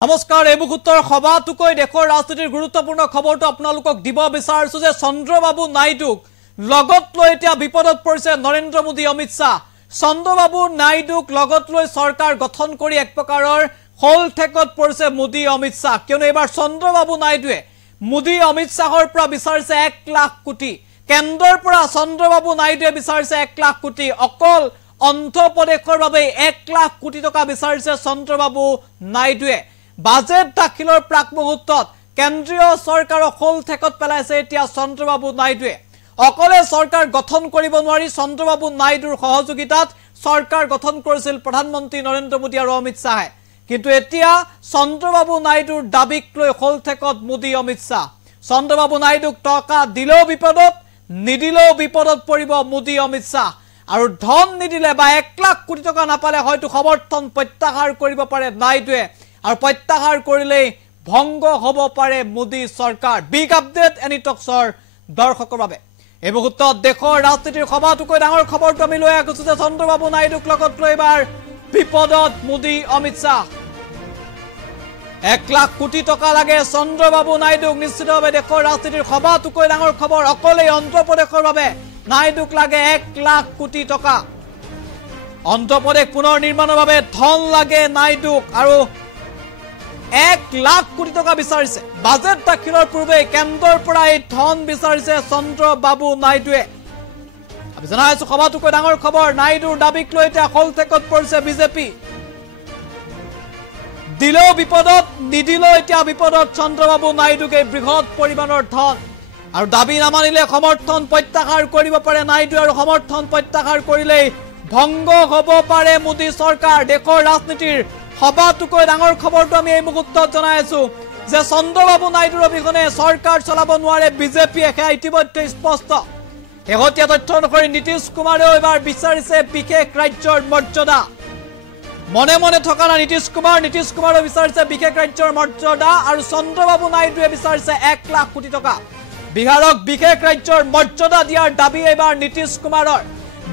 নমস্কাৰ এই মুহূৰ্তৰ সভাটোকৈ দেশৰ ৰাজনীতিৰ গুৰুত্বপূৰ্ণ খবৰটো আপোনালোকক দিব বিচাৰিছো যে চন্দ্ৰবাবু নাইডুক লগত লৈ এতিয়া বিপদত পৰিছে নৰেন্দ্ৰ মোদী অমিত শাহ চন্দ্ৰবাবু নাইডুক লগত লৈ চৰকাৰ গঠন কৰি এক প্ৰকাৰৰ হল ঠেকত পৰিছে মোদী অমিত শাহ কিয়নো এবাৰ চন্দ্ৰবাবু নাইডুৱে মোদী অমিত শাহৰ পৰা বিচাৰিছে 1 লাখ কোটি কেন্দ্ৰৰ পৰা চন্দ্ৰবাবু নাইডুৱে বিচাৰিছে 1 লাখ কোটি অকল অন্ধ্ৰ প্ৰদেশৰ বাবে 1 লাখ কোটি টকা বিচাৰিছে চন্দ্ৰবাবু নাইডুৱে বাজেট দাখিলৰ প্ৰাক মুহূৰ্তত কেন্দ্ৰীয় চৰকাৰক হল ঠেকত পেলাইছে এতিয়া চন্দ্ৰবাবু নাইডুৱে অকলে চৰকাৰ গঠন কৰিব নোৱাৰি চন্দ্ৰবাবু নাইডুৰ সহযোগিতাত চৰকাৰ গঠন কৰিছিল প্ৰধানমন্ত্ৰী নৰেন্দ্ৰ মোদী আৰু অমিত শাহে কিন্তু এতিয়া চন্দ্ৰবাবু নাইডুৰ দাবীক লৈ হল ঠেকত মোদী অমিত শাহ চন্দ্ৰবাবু নাইডুক টকা দিলেও বিপদত নিদিলেও বিপদত পৰিব মোদী অমিত শাহ আৰু ধন নিদিলে বা 1 লাখ কোটি টকা নাপালে হয়তো সমৰ্থন প্ৰত্যাহাৰ কৰিব পাৰে নাইডুৱে আৰু প্ৰত্যাহাৰ কৰিলে ভংগ হ'ব পাৰে মোদী চৰকাৰ বিগ আপডেট এনি টক্সৰ দৰ্শকৰ বাবে এই মুহূৰ্তত দেশৰ ৰাজনীতিৰ সভাটোকৈ ডাঙৰ খবৰটো আমি লৈ আহিছো যে চন্দ্ৰবাবু নাইডুক লগত লৈ এবাৰ বিপদত মোদী অমিত শাহ 1 লাখ কোটি টকা লাগে চন্দ্ৰবাবু নাইডুক নিশ্চিতভাৱে দেশৰ ৰাজনীতিৰ সভাটোকৈ ডাঙৰ খবৰ অকলে অন্ধ্ৰ প্ৰদেশৰ বাবে নাইডুক লাগে 1 লাখ কোটি টকা অন্ধ্ৰ প্ৰদেশ পুনৰ নিৰ্মাণৰ বাবে ধন লাগে নাইডুক আৰু 1 লাখ কোটি টকা বিচাৰিছে বাজেট দাখিলৰ পূৰ্বে কেন্দ্ৰৰ পৰা এই ধন বিচাৰিছে চন্দ্ৰবাবু নাইডুৱে আমি জনাইছো সভাটোকৈ ডাঙৰ খবৰ নাইডুৰ দাবীক লৈ এতিয়া হল ঠেকত পৰিছে বিজেপি দিলেও বিপদত নিদিলেও এতিয়া বিপদত চন্দ্ৰবাবু নাইডুকে বৃহৎ পৰিমাণৰ ধন আৰু দাবী নামানিলে সমৰ্থন প্ৰত্যাহাৰ কৰিব পাৰে নাইডু আৰু সমৰ্থন প্ৰত্যাহাৰ কৰিলে ভংগ হ'ব পাৰে মোদী চৰকাৰ দেশৰ ৰাজনীতিৰ সভাটোকৈ ডাঙৰ খবৰটো আমি এই মুহূৰ্তত জনাইছো যে চন্দ্ৰবাবু নাইডুৰ অবিহনে চৰকাৰ চলাব নোৱাৰে বিজেপিয়ে সেয়া ইতিমধ্যে স্পষ্ট শেহতীয়া তথ্য অনুসৰি নীতিশ কুমাৰেও এবাৰ বিচাৰিছে বিশেষ ৰাজ্যৰ মৰ্যাদা মনে মনে থকা না নীতিশ কুমাৰেও বিচাৰিছে বিশেষ ৰাজ্যৰ মৰ্যাদা আৰু চন্দ্ৰবাবু নাইডুৱে বিচাৰিছে 1 লাখ কোটি টকা বিহাৰক বিশেষ ৰাজ্যৰ মৰ্যাদা দিয়াৰ দাবী এবাৰ নীতিশ কুমাৰৰ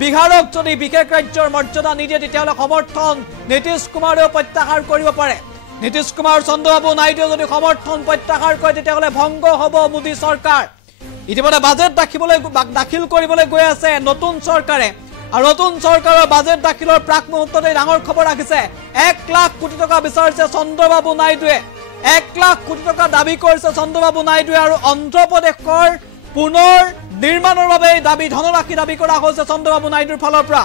বিহাৰক যদি বিশেষ ৰাজ্যৰ মৰ্যাদা নিদিয়ে তেতিয়াহলে সমৰ্থন নীতিশ কুমাৰেও প্ৰত্যাহাৰ কৰিব পাৰে নীতিশ কুমাৰ চন্দ্ৰবাবু নাইডুৱে যদি সমৰ্থন প্ৰত্যাহাৰ কৰে তেতিয়াহলে ভংগ হ'ব মোদী চৰকাৰ ইতিমধ্যে বাজেট দাখিল কৰিবলৈ গৈ আছে নতুন চৰকাৰে আৰু নতুন চৰকাৰৰ বাজেট দাখিলৰ প্ৰাক মুহূৰ্ততে ডাঙৰ খবৰ আহিছে 1 লাখ কোটি টকা বিচাৰিছে চন্দ্ৰবাবু নাইডুৱে 1 লাখ কোটি টকা দাবী কৰিছে চন্দ্ৰবাবু নাইডুৱে আৰু অন্ধ্ৰ প্ৰদেশৰ পুনৰ নিৰ্মাণৰ বাবে ধনৰাশি দাবী কৰা হৈছে চন্দ্ৰবাবু নাইডুৰ ফালৰ পৰা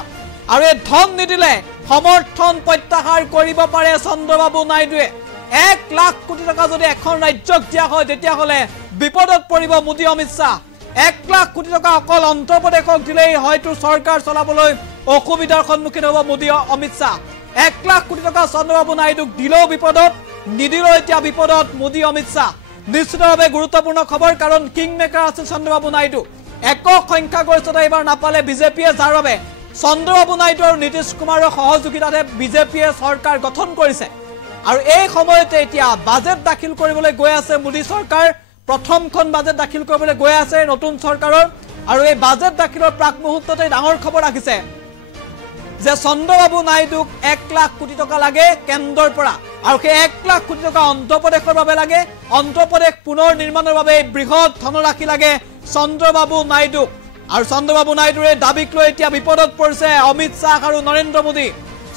আৰু এই ধন নিদিলে সমৰ্থন প্ৰত্যাহাৰ কৰিব পাৰে চন্দ্ৰবাবু নাইডুৱে 1 লাখ কোটি টকা যদি এখন ৰাজ্যক দিয়া হয় তেতিয়াহলে বিপদত পৰিব মোদী অমিত শাহ 1 লাখ কোটি টকা অকল অন্ধ্ৰ প্ৰদেশক দিলেই হয়তো চৰকাৰ চলাবলৈ অসুবিধাৰ সন্মুখীন হ'ব মোদী অমিত শাহ 1 লাখ কোটি টকা চন্দ্ৰবাবু নাইডুক দিলেও বিপদত নিদিলেও এতিয়া বিপদত মোদী অমিত শাহ নিশ্চিতভাৱে গুৰুত্বপূৰ্ণ খবৰ কাৰণ কিং মেকাৰ আছিল চন্দ্ৰবাবু নাইডু একক সংখ্যাগৰিষ্ঠতা এবাৰ নাপালে বিজেপিয়ে যাৰ বাবে চন্দ্ৰবাবু নাইডু আৰু নীতিশ কুমাৰৰ সহযোগিতাৰে বিজেপিয়ে চৰকাৰ গঠন কৰিছে আৰু এই সময়তে এতিয়া বাজেট দাখিল কৰিবলৈ গৈ আছে মোদী চৰকাৰ প্ৰথমখন বাজেট দাখিল কৰিবলৈ গৈ আছে নতুন চৰকাৰৰ আৰু এই বাজেট দাখিলৰ প্ৰাক মুহূৰ্ততে ডাঙৰ খবৰ আহিছে যে চন্দ্ৰবাবু নাইডুক 1 লাখ কোটি টকা লাগে কেন্দ্ৰৰ পৰা আৰু সেই 1 লাখ কোটি টকা অন্ধ্ৰ প্ৰদেশৰ বাবে লাগে অন্ধ্ৰ প্ৰদেশ পুনৰ নিৰ্মাণৰ বাবে বৃহৎ ধনৰাশি লাগে চন্দ্ৰবাবু নাইডুক আৰু চন্দ্ৰবাবু নাইডুৰ দাবীক লৈ এতিয়া বিপদত পৰিছে অমিত শাহ আৰু নৰেন্দ্ৰ মোদী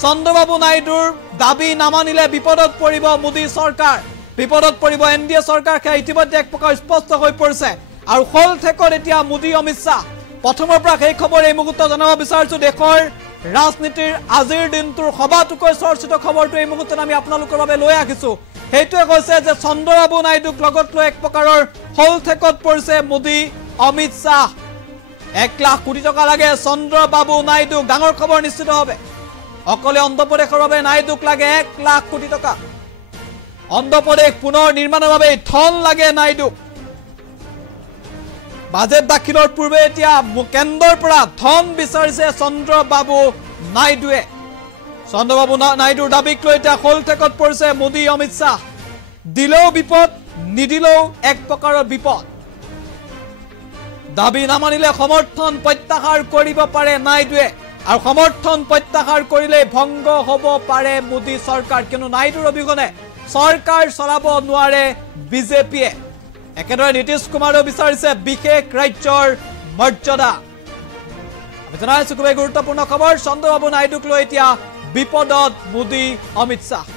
চন্দ্ৰবাবু নাইডুৰ দাবী নামানিলে বিপদত পৰিব মোদী চৰকাৰ বিপদত পৰিব এনডিএ চৰকাৰ সেয়া ইতিমধ্যে এক প্ৰকাৰ স্পষ্ট হৈ পৰিছে আৰু হল ঠেকত এতিয়া মোদী অমিত শাহ প্ৰথমৰ পৰা সেই খবৰ এই মুহূৰ্তত জনাব বিচাৰিছো দেশৰ ৰাজনীতিৰ আজিৰ দিনটোৰ সভাটোকৈ চৰ্চিত খবৰটো এই মুহূৰ্তত আমি আপোনালোকৰ বাবে লৈ আহিছো সেইটোৱে কৈছে যে চন্দ্ৰবাবু নাইডুক লগত লৈ এক প্ৰকাৰৰ হল ঠেকত পৰিছে মোদী অমিত শাহ 1 লাখ কোটি টকা লাগে চন্দ্ৰবাবু নাইডুক ডাঙৰ খবৰ নিশ্চিত হবে অকলে অন্ধ্ৰ প্ৰদেশৰ বাবে নাইডুক লাগে 1 লাখ কোটি টকা অন্ধ্ৰ প্ৰদেশ পুনৰ নিৰ্মাণৰ বাবে ধন লাগে নাইডুক বাজেট দাখিলৰ পূৰ্বে এতিয়া কেন্দ্ৰৰ পৰা ধন বিচাৰিছে চন্দ্ৰবাবু নাইডুৱে চন্দ্ৰবাবু নাইডুৰ দাবীক লৈ এতিয়া হল ঠেকত পৰিছে মোদী অমিত শাহ দিলেও বিপদ নিদিলেও এক প্ৰকাৰৰ বিপদ দাবী নামানিলে সমৰ্থন প্ৰত্যাহাৰ কৰিব পাৰে নাইডুৱে আৰু সমৰ্থন প্ৰত্যাহাৰ কৰিলে ভংগ হ'ব পাৰে মোদী চৰকাৰ কিয়নো নাইডুৰ অবিহনে চৰকাৰ চলাব নোৱাৰে বিজেপিয়ে একেদৰে নীতিশ কুমাৰেও বিচাৰিছে বিশেষ ৰাজ্যৰ মৰ্যাদা আমি জনাইছো খুবেই গুৰুত্বপূৰ্ণ খবৰ চন্দ্ৰবাবু নাইডুক লৈ এতিয়া বিপদত মোদী অমিত শ্বাহ